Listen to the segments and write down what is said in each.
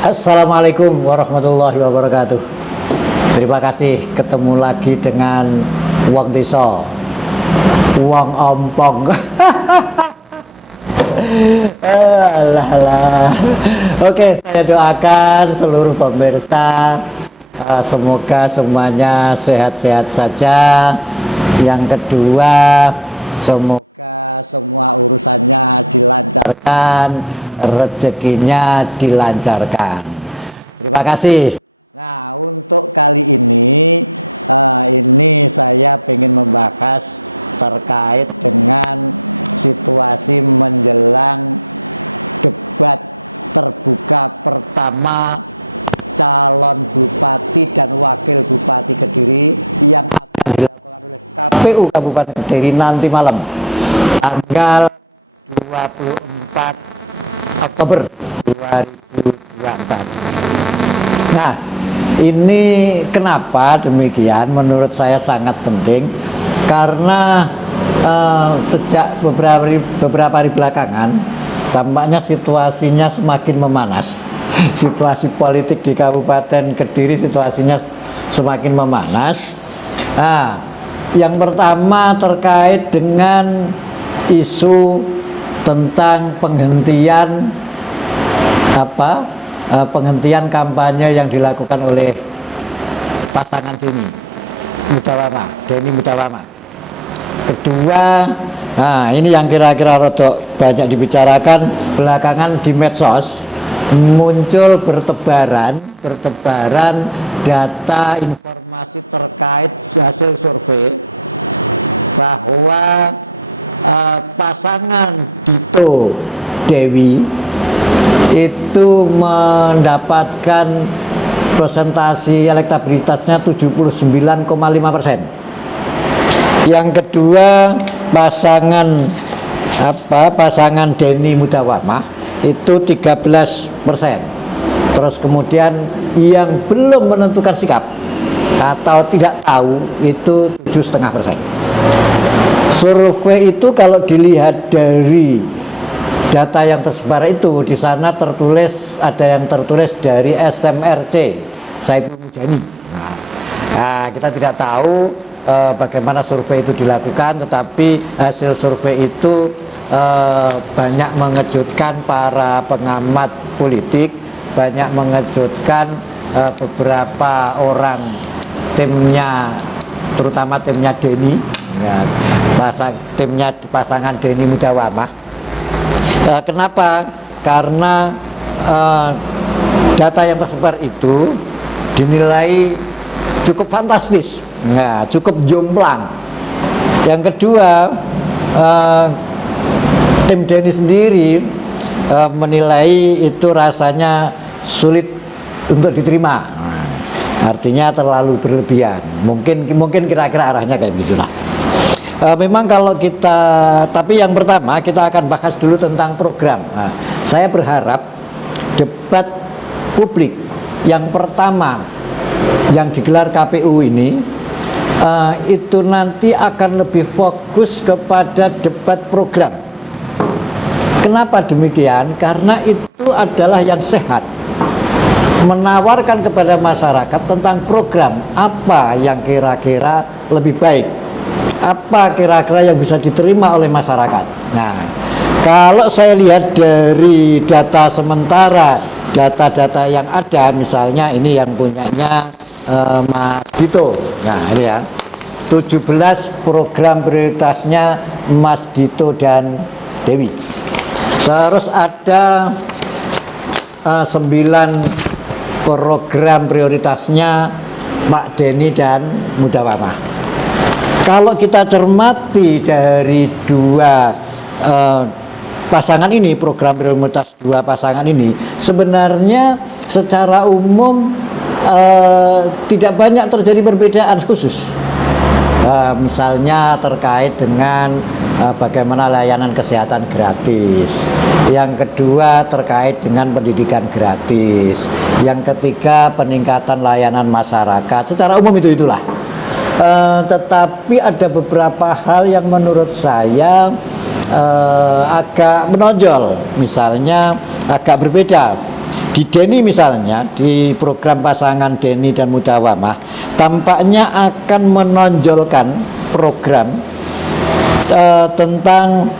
Assalamualaikum warahmatullahi wabarakatuh. Terima kasih ketemu lagi dengan Wong Desa, Wong Ompong. Alah. Oke, saya doakan seluruh pemirsa semoga semuanya sehat-sehat saja. Yang kedua, semoga semua urusannya dilancarkan, rezekinya dilancarkan. Terima kasih. Nah, untuk kali ini saya ingin membahas terkait dengan situasi menjelang debat terbuka pertama calon bupati dan wakil bupati Kediri yang akan dilakukan oleh KPU Kabupaten Kediri nanti malam tanggal 24 Oktober 2024. Nah, ini kenapa demikian? Menurut saya sangat penting karena sejak beberapa hari belakangan tampaknya situasinya semakin memanas. Situasi politik di Kabupaten Kediri situasinya semakin memanas. Nah, yang pertama terkait dengan isu tentang penghentian kampanye yang dilakukan oleh pasangan Deni Mudawamah. Kedua, nah ini yang kira-kira rodok banyak dibicarakan belakangan di medsos, muncul bertebaran data informasi terkait hasil survei bahwa pasangan Dito Dewi itu mendapatkan presentasi elektabilitasnya 79,5%. Yang kedua, pasangan Deni Mudawamah itu 13%. Terus kemudian yang belum menentukan sikap atau tidak tahu itu 7,5%. Survei itu kalau dilihat dari data yang tersebar itu, di sana ada yang tertulis dari SMRC Saiful Mujani. Nah, kita tidak tahu bagaimana survei itu dilakukan, tetapi hasil survei itu banyak mengejutkan para pengamat politik, banyak mengejutkan beberapa orang timnya, terutama timnya Deni, ya, pasangan Deni Mudawamah. Kenapa? Karena data yang tersebar itu dinilai cukup fantastis, nah, cukup jomplang. Yang kedua, tim Deni sendiri menilai itu rasanya sulit untuk diterima. Artinya terlalu berlebihan. Mungkin kira-kira arahnya kayak begitulah. Memang kalau tapi yang pertama kita akan bahas dulu tentang program. Nah, saya berharap debat publik yang pertama yang digelar KPU ini itu nanti akan lebih fokus kepada debat program. Kenapa demikian? Karena itu adalah yang sehat, menawarkan kepada masyarakat tentang program apa yang kira-kira lebih baik, apa kira-kira yang bisa diterima oleh masyarakat. Nah, kalau saya lihat dari data sementara, data-data yang ada, misalnya ini yang punyanya Mas Dito. Nah, ini ya, 17 program prioritasnya Mas Dito dan Dewi. Terus ada 9 program prioritasnya Pak Deni dan Mudawamah. Kalau kita cermati dari dua pasangan ini, program prioritas dua pasangan ini, sebenarnya secara umum tidak banyak terjadi perbedaan khusus. Misalnya terkait dengan bagaimana layanan kesehatan gratis, yang kedua terkait dengan pendidikan gratis, yang ketiga peningkatan layanan masyarakat. Secara umum itulah. Tetapi ada beberapa hal yang menurut saya agak menonjol, misalnya agak berbeda. Di Deni misalnya, di program pasangan Deni dan Mudawamah, tampaknya akan menonjolkan program tentang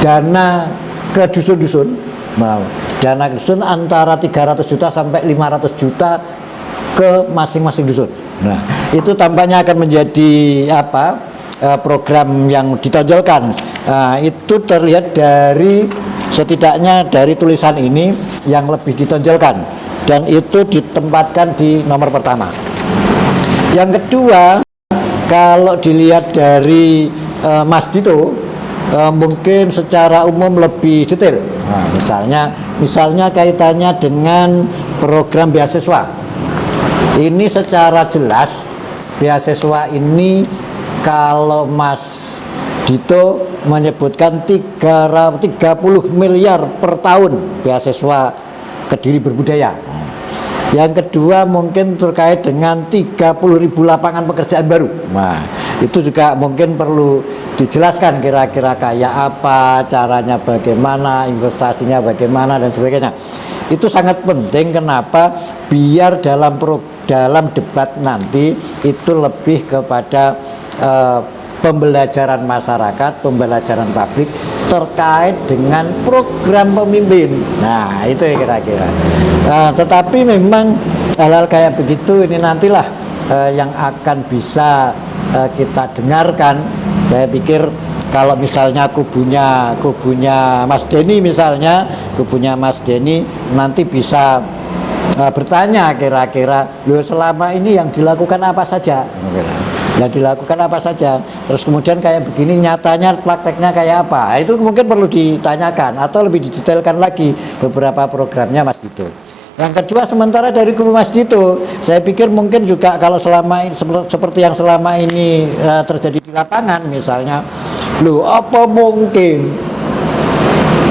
dana ke dusun-dusun. Dana ke dusun antara 300 juta sampai 500 juta ke masing-masing dusun. Nah, itu tampaknya akan menjadi program yang ditonjolkan. Itu terlihat dari setidaknya dari tulisan ini yang lebih ditonjolkan, dan itu ditempatkan di nomor pertama. Yang kedua, kalau dilihat dari Mas Dito, mungkin secara umum lebih detail. Nah, misalnya kaitannya dengan program beasiswa. Ini secara jelas beasiswa ini kalau Mas Dito menyebutkan 30 miliar per tahun beasiswa Kediri Berbudaya. Yang kedua mungkin terkait dengan 30.000 lapangan pekerjaan baru. Nah, itu juga mungkin perlu dijelaskan kira-kira kayak apa, caranya bagaimana, investasinya bagaimana dan sebagainya. Itu sangat penting. Kenapa? Biar dalam debat nanti itu lebih kepada pembelajaran masyarakat, pembelajaran publik terkait dengan program pemimpin. Nah, itu ya kira-kira. Tetapi memang hal-hal kayak begitu ini nantilah yang akan bisa kita dengarkan. Saya pikir kalau misalnya kubunya Mas Deni misalnya, kubunya Mas Deni nanti bisa bertanya kira-kira, loh selama ini yang dilakukan apa saja? Yang dilakukan apa saja? Terus kemudian kayak begini nyatanya prakteknya kayak apa? Itu mungkin perlu ditanyakan atau lebih didetailkan lagi beberapa programnya Mas Dito. Kedua, sementara dari kubu Mas Dito, saya pikir mungkin juga kalau selama ini, seperti yang selama ini terjadi di lapangan misalnya, loh apa mungkin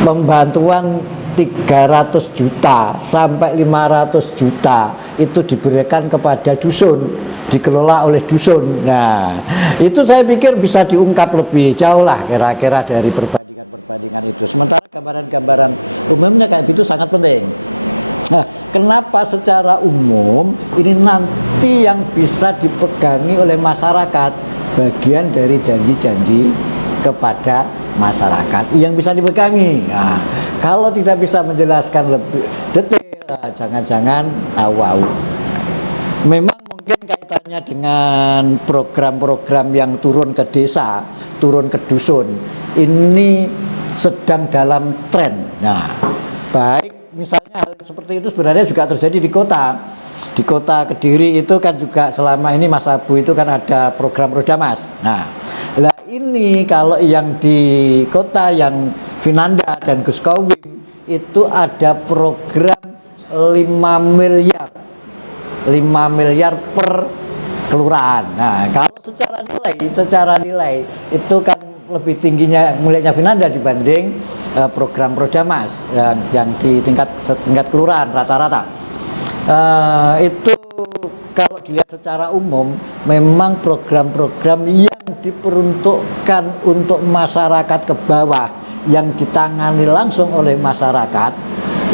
pembantuan 300 juta sampai 500 juta itu diberikan kepada dusun, dikelola oleh dusun. Nah, itu saya pikir bisa diungkap lebih jauh lah kira-kira dari perbandingan itu. Sementara gambaran-gambaran umumnya kayak itu sangat penting. Nah, kenapa secara umum ini nanti yang bisa dipegangi oleh masyarakat, bagian dari janji-janji kepada masyarakat yang bisa dipegangi. Nah, kalau tidak bisa menjelaskan lebih detail, jangan-jangan au-au. Memang mungkin kaitannya dengan program-program yang turun ke desa, turun ke dusun, ini sedang dalam tren. Nah, baik misalnya hal seperti itu sebenarnya juga terjadi di kota. Di kota Kediri itu kan juga selama ini Mas Abu itu kan ada program Rodamas. Nah, lah ini kalau yang di kota yang Vinanda dan Gus Kowim itu ada program 5 miliar per kelurahan. Nah, kalau secara nilai itu kan lebih tingginya miliknya Vinanda dibanding program Rodamas yang di tingkat kelurahan rata-rata. Itu kalau dilihat secara umum memang program-program yang diperuntukkan untuk masyarakat ke bawah yang ditangani langsung oleh masyarakat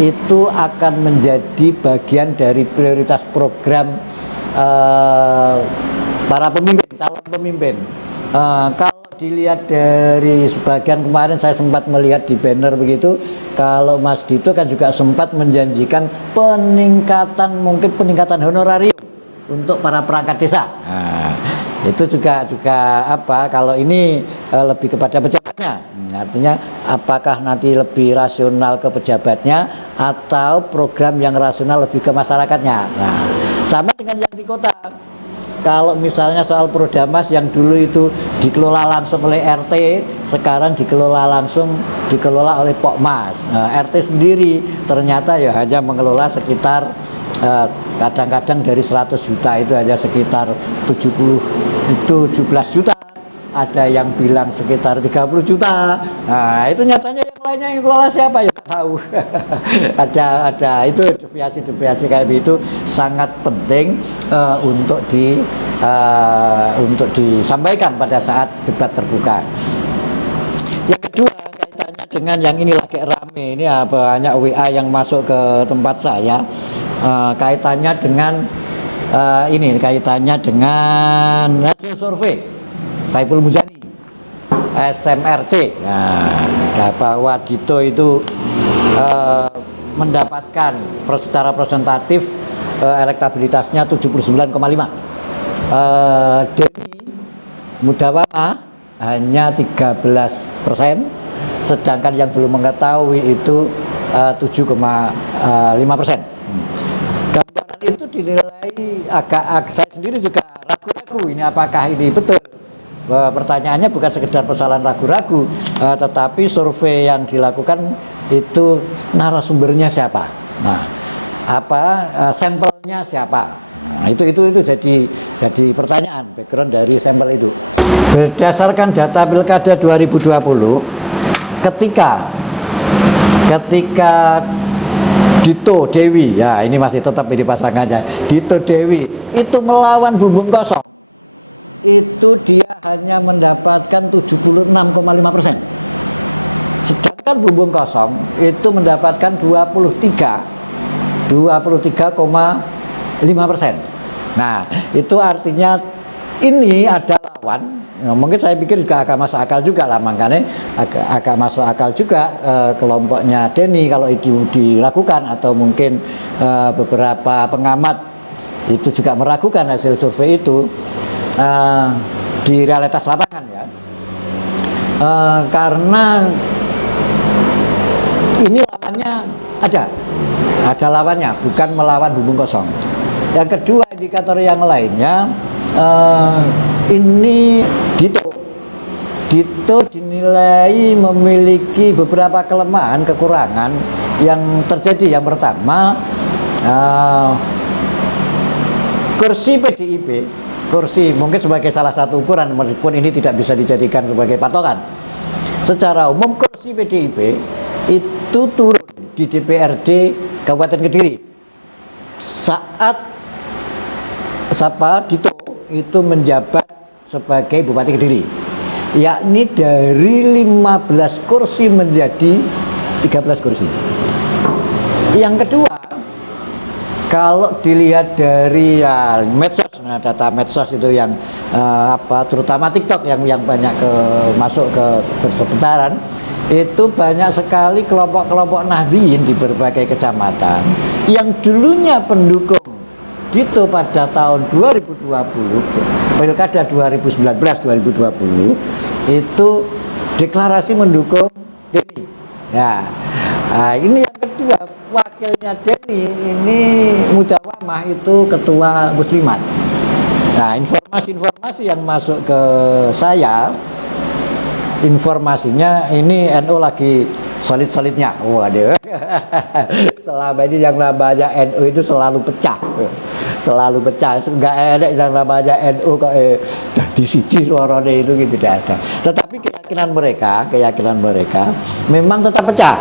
itu akan menjadi bagian dari prioritas program para pemimpin, calon pemimpin. Kalau dilihat dari sebagian kemarin saya sempat melihat di banner begitu, kalau Mas Dito kan juga sempat menjanjikan peningkatan honorarium untuk para perangkat desa. Nah, itu juga apa, kalau ini lebih kepada pejabatnya. Artinya apakah nanti lebih rasional ke pejabatnya atau program yang rasional lebih ke masyarakatnya. Nah, sama dengan yang di kota. Kalau misalnya soal Prodamas yang dulu itu dikelola langsung oleh RT, sekarang dikelola oleh Pokmas. RT sendiri ternyata ya hanya mengelola sekitar kadang-kadang dari 100 juta itu hanya sekitar 17 juta. Ada yang bilang sekitar 30 juta. Nah, itu nyatanya yang lainnya yang kelola siapa ya nggak tahu. ada itu deviasi kayak itu sangat penting untuk disampaikan pada saat debat terbuka. Yang kedua kaitannya dengan yang ini lagi rame ini ya, banyak WA yang masuk ke tempat saya, kaitannya dengan ini kaitannya dengan hasil survei Saiful Mujani SMRC, nah, bahwa Dito itu mendapatkan secara presentatif elektabilitasnya 79,5, Denny Mudawama hanya 13%, sedangkan yang belum mengetahui itu 7,5%. Gambaran itu dinilai agak saya sendiri juga ragu-ragu ini apakah ini betul. Pertanyaannya bukan sekedar persoalan ragu-ragu, tetapi survei yang dilakukan itu narasumbernya siapa, nah sampelnya siapa, nah, itu jadi pertanyaan background dari sampel itu. Berdasarkan data Pilkada 2020, ketika Dito Dewi, ya ini masih tetap di pasangannya, Dito Dewi itu melawan Bumbung Kosong, itu dia hanya mendapatkan 76,5%, sedangkan Bumbung Kosong itu mendapatkan 23,5%. Nah, itu artinya ini ada lawan. Nah, mungkin saya pikir juga agak masuk akal juga lah, makanya agak masuk akal juga kelompoknya Denny kalau itu dilakukan, atau mungkin beberapa pengamat itu juga meragukan hasil survei itu di realitas lapangan ya, karena ini lawannya ada lawannya, bukan melawan Bumbung Kosong. Yang kedua, indikator yang lainnya, ini Dito dinilai memiliki beberapa kelemahan, kekurangan yang terjadi. Yang pertama, kursi PDIP, mungkin sebagai salah satu ukuran, meskipun ini tidak bisa dijadikan sebagai patokan. Secara umum kursi PDIP itu turun di DPRD Kabupaten Kediri saat Dito itu menjabat sebagai Bupati Kediri, yakni dari 15 kursi menjadi 13 kursi. Yang kedua, kalau dilihat dari medsos, nah data medsos itu yang terutama TikTok yang banyak masuk ke bersebentaran, itu banyak sekali kelompok-kelompok Nahdliyin di berbagai kecamatan yang dulunya pendukung Dito pada tahun 2020, Pilkada 2019-2020 itu deklarasi mendukung Denny. Ya, ini yang kedua, wakilnya Denny ini Mudawamah itu ketua Muslimat. Nah, informasi yang masuk ke saya, informasinya ini NU lagi solid-solidnya. Waduh. Selama ini yang namanya NU itu selalu pecah. Enggak ada yang namanya NU kok di siji suaranya itu gitu, tidak ada. Tetapi keyakinan mereka memang tetap pecah.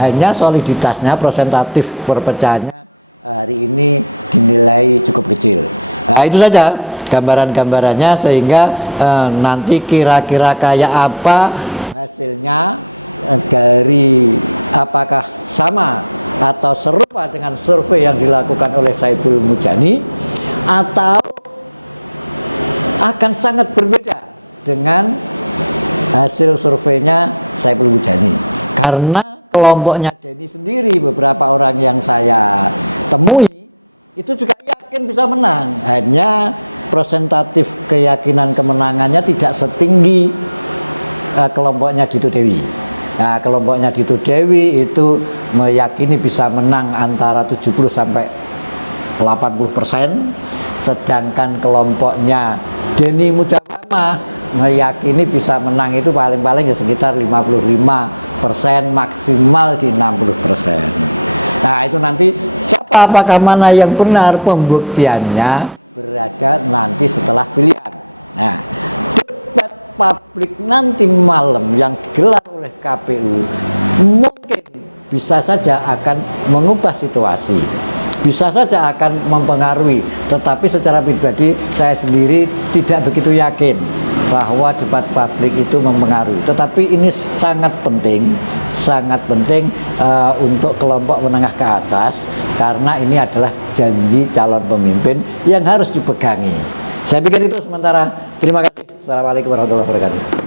Hanya soliditasnya, presentatif perpecahannya hari ini dinilai cukup kecil. Nah, itu saja gambaran-gambarannya, sehingga nanti kira-kira kayak apa hasilnya, dari apakah sama atau serupa dengan survei yang dilakukan oleh Saiful Mujani, atau akan sangat berbeda dengan hasil surveinya Saiful Mujani. Karena kelompoknya Denny sendiri, beberapa orang yang saya temui itu juga yakin bisa menang, hanya presentatif keyakinan kemenangannya tidak setinggi kelompoknya Dito Dewi. Nah, kelompoknya Dito Dewi itu meyakini bisa menang antara 70 sampai 80%, sedangkan kelompoknya Denny Mudawamah meyakini bisa menang itu paling-paling ya sekitar 55%, maksimal di 60%. Nah, itu nanti apakah mana yang benar, pembuktiannya berada nanti setelah pilihan. Nah, debat publik nanti malam yang digelar oleh KPU mungkin bisa saja akan mengubah situasi, bisa saja akan mempengaruhi, tetapi secara pribadi saya sendiri tidak begitu yakin bahwa debat publik itu mempengaruhi. Tetapi ini sangat penting untuk kelompok menengah ke atas, karena ini adalah janji calon pemimpin yang harus dipegangi. Saya pikir itu sementara. Terima kasih. Assalamualaikum warahmatullahi wabarakatuh.